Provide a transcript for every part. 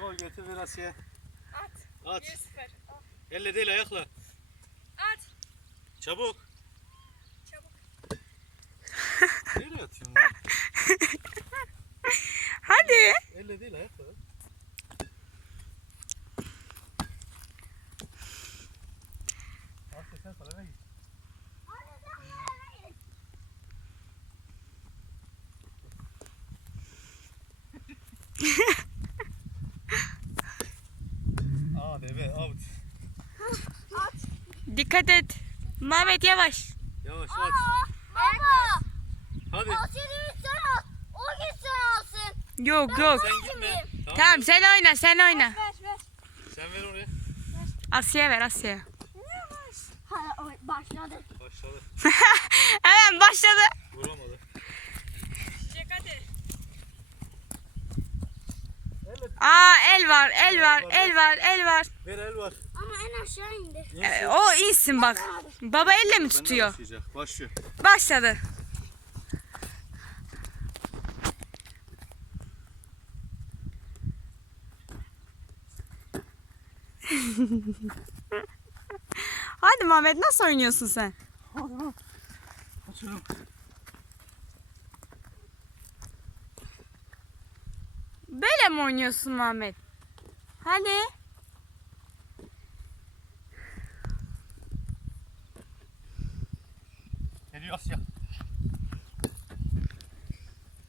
Tamam götür ver Asiye. At. At. 1-0. Elle değil ayakla. At. Çabuk. Çabuk. Nereye atıyorsun lan? Hadi. Elle değil ayakla. Asiye sen kalene git. Aa bebe out. Dikkat et. Mehmet yavaş. Yavaş at. Baba. Hadi. Asiye'yi sen al. O gitsin alsın. Yok yok. Sen gitme. Tamam sen oyna sen oyna. Ver ver. Sen ver oraya. Asya'ya ver Asya'ya. Hadi başladı. Başladı. Hemen başladı. Vuramadı. Çek hadi. Aa el var el var el var el var. Ver el var. Ama en aşağı indi. O insin bak. Baba elle mi tutuyor? Başlayacak. Başlıyor. Başladı. Hadi Mehmet nasıl oynuyorsun sen? Hadi lan. Açalım. Böyle mi oynuyorsun Mehmet? Hadi. Geliyor Asya.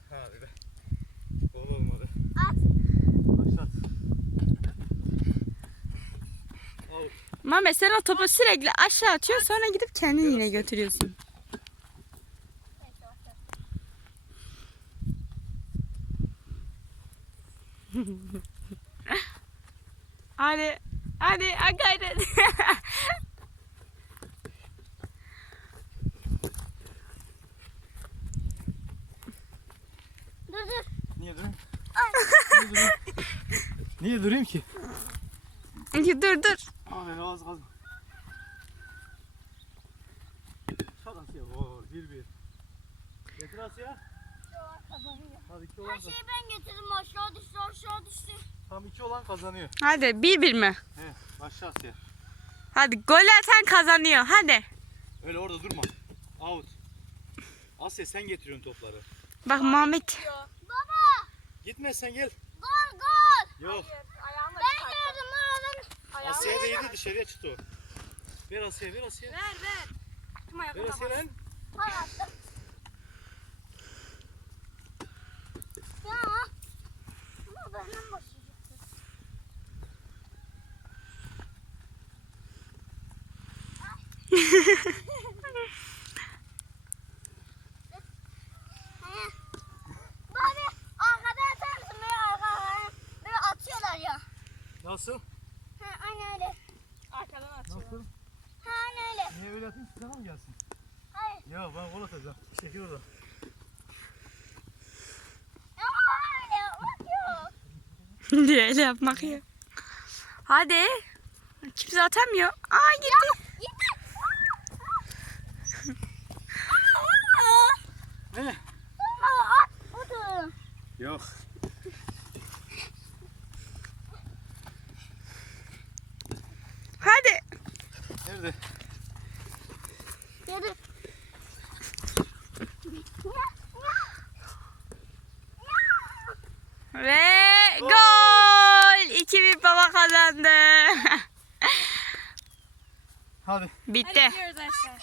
Hadi be. Gol olmadı. At. Başlat. Out. Mehmet sen o topu sürekli aşağı atıyorsun sonra gidip kendin yine götürüyorsun. Hadi. Hadi gayret. Dur dur. Niye durayım? Niye durayım? Niye durayım ki? Dur dur. Aa beni ağzı kazma. Çal Asya. Oo 1-1. Getir Asya. Hadi 2 olan Her şeyi ben getirdim. Aşağı düştü aşağı düştü. tam 2 olan kazanıyor. Hadi 1-1 mi? He başla Asya. Hadi gol atan kazanıyor. Hadi. Öyle orada durma. Out. Asya sen getiriyorsun topları. Bak Mehmet. Baba. Gitme sen gel. Gol gol. Yok. Ayağımla Ben çıkarttım. gördüm oradan. Asya'ya değdi dışarıya çıktı o. Ver Asya ver Asya. Ver ver. Tüm Ver ayaklarına Asya bas. lan. Hay attım. Ya. Ama benden başlayacaktı. Bari arkada atarsın böyle arkadan. Böyle atıyorlar ya. Nasıl? Ha aynen öyle. Arkadan atıyor. Nasıl? Ha aynen öyle. Niye öyle atayım ki sana mı gelsin? Hayır. Ya ben gol atacağım. Çekil oradan. Ama öyle atıyor. diye öyle yapmak ya. Hadi. Kimse atamıyor. Aa gitti. Gitti. Ne? Ama at. Otur. Yok. Hadi. Nerede? Yedi. Ve gol. 2-1 baba kazandı. Hadi. Bitti. Hadi gidiyoruz aşağı.